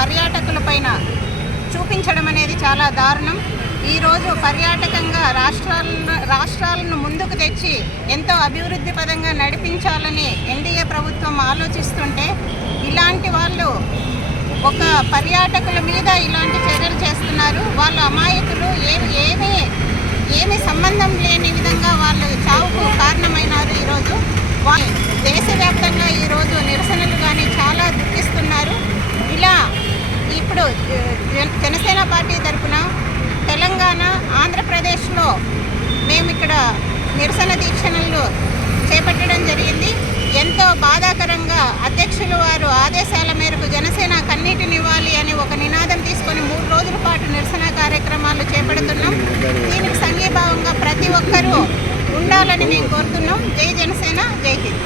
పర్యాటకులపైన చూపించడం అనేది చాలా దారుణం. ఈరోజు పర్యాటకంగా రాష్ట్రాలను ముందుకు తెచ్చి ఎంతో అభివృద్ధి పదంగా నడిపించాలని ఎన్డీఏ ప్రభుత్వం ఆలోచిస్తుంటే ఇలాంటి వాళ్ళు ఒక పర్యాటకుల మీద ఇలాంటి చర్యలు చేస్తున్నారు. వాళ్ళు అమాయకులు, ఏమీ సంబంధం లేని విధంగా వాళ్ళు చావుకు కారణమైనారు. ఈరోజు దేశవ్యాప్తంగా ఈరోజు నిరసనలు కానీ చాలా దుఃఖిస్తున్నారు. ఇలా ఇప్పుడు జనసేన పార్టీ తరఫున తెలంగాణ, ఆంధ్రప్రదేశ్లో మేము ఇక్కడ నిరసన దీక్షలు చేపట్టడం జరిగింది. ఎంతో బాధాకరంగా అధ్యక్షులు వారు ఆదేశాల మేరకు జనసేన కన్నీటినివ్వాలి అని ఒక నినాదం తీసుకొని 3 రోజుల పాటు నిరసన కార్యక్రమాలు చేపడుతున్నాం. దీనికి సంఘీభావంగా ప్రతి ఒక్కరూ ఉండాలని మేము కోరుతున్నాం. జై జనసేన, జై హింద్.